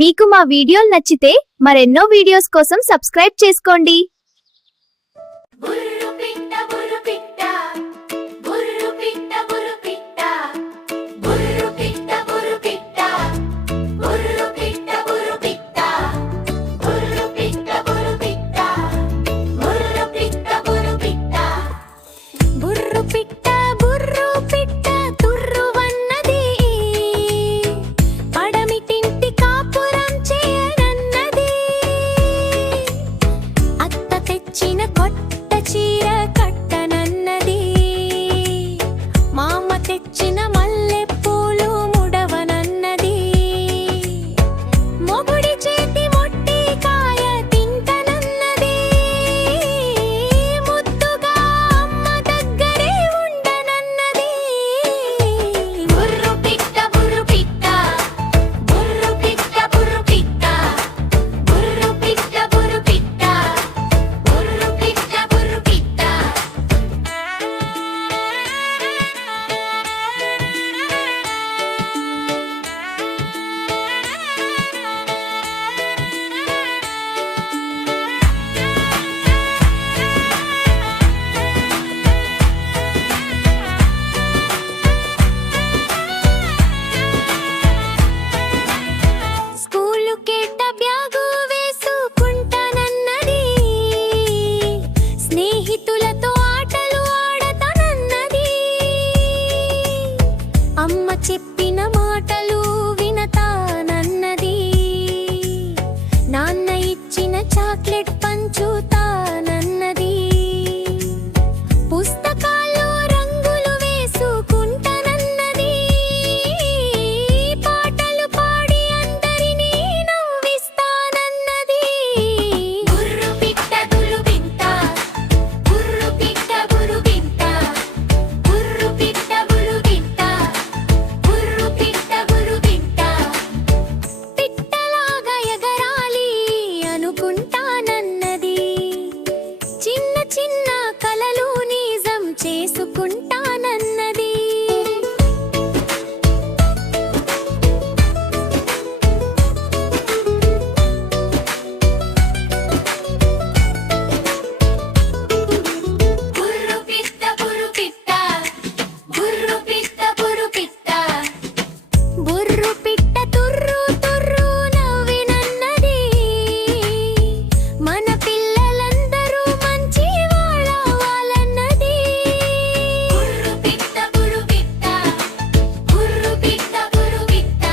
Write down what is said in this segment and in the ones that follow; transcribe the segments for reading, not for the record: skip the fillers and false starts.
మీకు మా వీడియోలు నచ్చితే మరెన్నో వీడియోస్ కోసం సబ్స్క్రైబ్ చేసుకోండి. చెప్పిన మాటలు వినతానన్నది, నాన్న ఇచ్చిన చాక్లెట్ పంచుతానన్నది, పుస్తకాల్లో రంగులు వేసుకుంటానన్నది, పాటలు పాడి అందరినీ నవ్విస్తానన్నది. బుర్రు పిట్ట గురు వింత, బుర్రు పిట్ట గురు వింత, బుర్రు పిట్ట గురు వింత, బుర్రు పిట్ట గురు వింత. పిట్టలాగా ఎగరాలి అనుకుంటానన్నది, చిన్న చిన్న కలలు నిజం చేసుకుంటానన్నది. బుర్రు పిట్ట బుర్రు పిట్ట, బుర్రు పిట్ట బుర్రు పిట్ట, బుర్రు పిట్ట తుర్రు తుర్రు నవ్వినన్నది, మన పిల్లలందరూ మంచి వాళ్ళన్నది. బుర్రు పిట్ట బుర్రు పిట్ట, బుర్రు పిట్ట బుర్రు పిట్ట,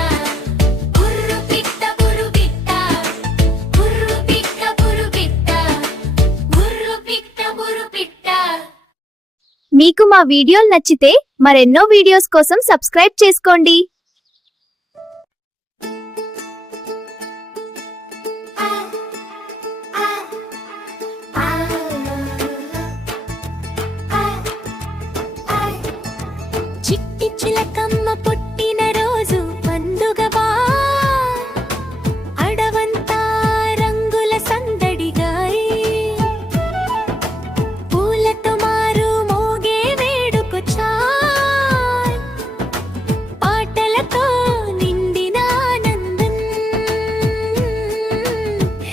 బుర్రు పిట్ట బుర్రు పిట్ట, బుర్రు పిట్ట బుర్రు పిట్ట, బుర్రు పిట్ట బుర్రు పిట్ట. మీకు మా వీడియోలు నచ్చితే మరెన్నో వీడియోస్ కోసం సబ్స్క్రైబ్ చేసుకోండి. చిట్టి చిలకమ్మ పుట్టిన రోజు పండుగవా, అడవంతా రంగుల సందడిగాయి, పూలతో మారు మోగే వేడుక చాయ్, పాటలతో నిండిన ఆనందం.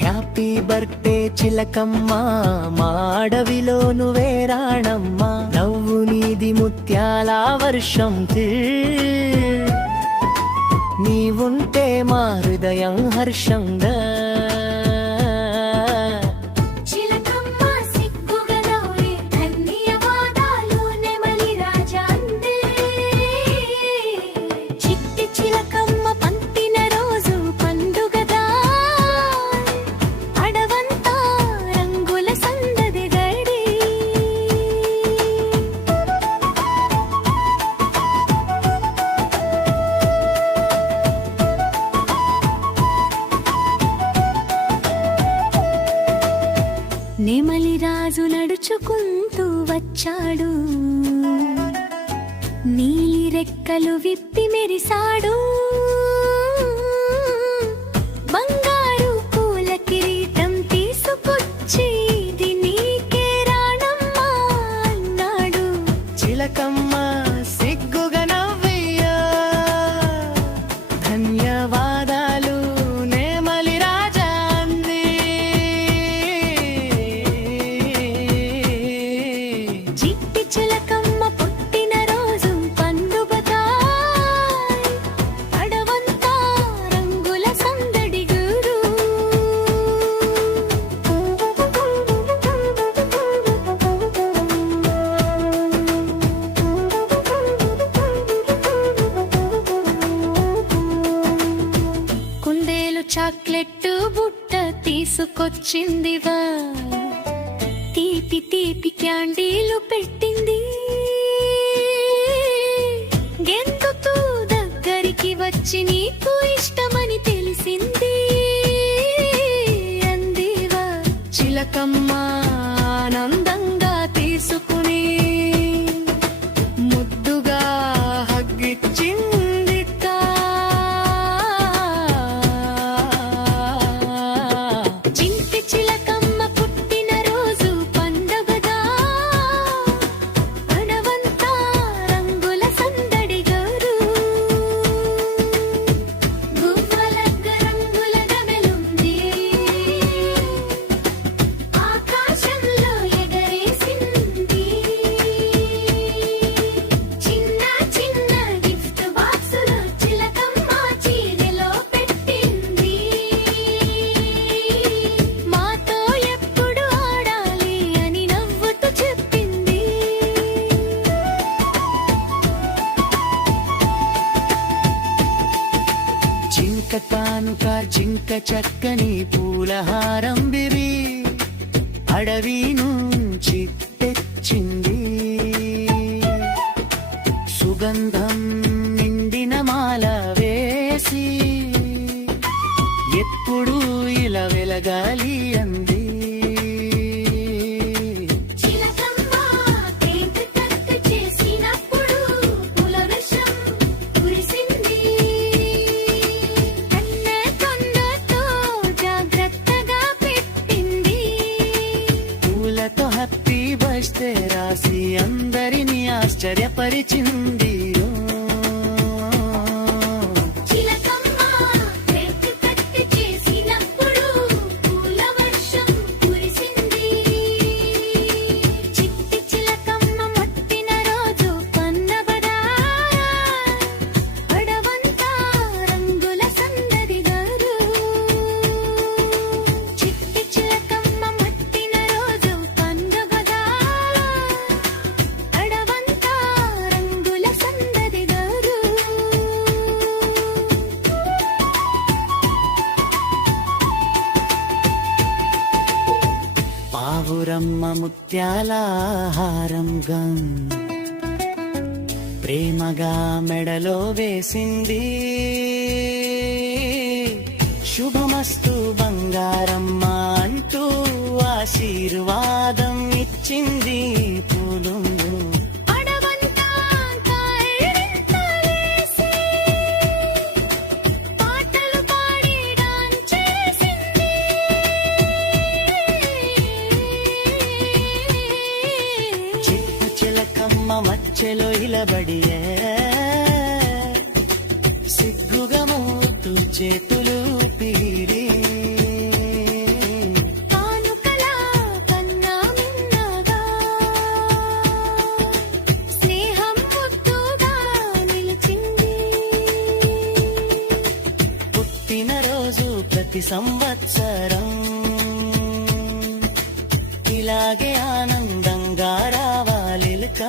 హ్యాపీ బర్త్డే చిలకమ్మ, మా అడవిలో నువ్వే రాణమ్మ, నవ్వు నీది ముత్యాల వర్షం, నీవుంటే మా హృదయం హర్షంగా. చిలకమ్మ సిగ్గుగా నవ్వే ధన్యవాదాలు నెమలి రాజా అందే, చిట్టి చిలకమ్మ పంపిన రోజు పండుగదా, అడవంతా రంగుల సందడి గడి. నెమలి రాజు నడుచుకుంటూ వచ్చాడు, నీలి రెక్కలు విప్పి మెరిసాడు, బంగారు పూల కిరీటం తీసుకొచ్చి ఇది నీకే రాణమ్మా అన్నాడు. చిలకమ్మ సిగ్గుగా నవ్వయ్యా, ధన్యవాదాలు నే చాక్లెట్ బుట్ట తీసుకొచ్చిందివా తీపి తీపి క్యాండీలు పెట్టింది గెంతుతూ దగ్గరికి వచ్చి నీకు ఇష్టమని తెలిసింది అందివా చిలకమ్మ ఆనందంగా తీసుకుని ముద్దుగా హగ్గిచ్చింది చింటి చిలకమ్మ పుట్టిన రోజు పండగగా అడవంతా రంగుల సందడిగారు గువ్వలగ్గ రంగుల గమెలుంది ఆకాశంలో ఎగరేసింది చిన్న చిన్న గిఫ్ట్ బాక్సులు చిలకమ్మ చీరెలో పెట్టింది మాతో ఎప్పుడు ఆడాలి అని నవ్వుతూ చెప్పింది జింక కానుక జింక చక్కని పూలహారం బిరి అడవి నుంచి తెచ్చింది సుగంధం నిండిన మాల వేసి ఎప్పుడు ఇలా వెలగాలి అంది చిలకమ్మ కేక్ కట్ చేసినప్పుడు పూల వర్షం కురిసింది కన్నె కొండతో జాగ్రత్తగా పెట్టింది పూలతో హ్యాపీ బర్త్డే రాసి అందరినీ ఆశ్చర్యపరిచింది చిలకమ్మ కేక్ కట్ చేసినప్పుడు పూల వర్షం కురిసింది చిట్టి చిలకమ్మ పుట్టిన రోజు పన్నబడా అడవంతా రంగుల సందడిగారు చిట్టి చిలకమ్మ పుట్టిన రోజు పండుగగా అడవంతా రంగుల సందడిగారు పావురమ్మ ముత్యాల హారంగా ప్రేమగా మెడలో వేసింది శుభమస్తు బంగారమ్మ అంటూ ఆశీర్వాదం ఇచ్చింది పూలుంగు అడవంతా కాయలింతలేసి పాటలు పాడి డాన్స్ చేసింది చిన్న చిలకమ్మ మధ్యలో ఇలబడియే సిగ్గుగా మూతు చేతులు పీరి కానుకలా కన్నా మిన్నగా స్నేహం ముద్దుగా నిలిచింది పుట్టినరోజు ప్రతి సంవత్సరం ఇలాగే ఆనందంగా రావాలిల్కా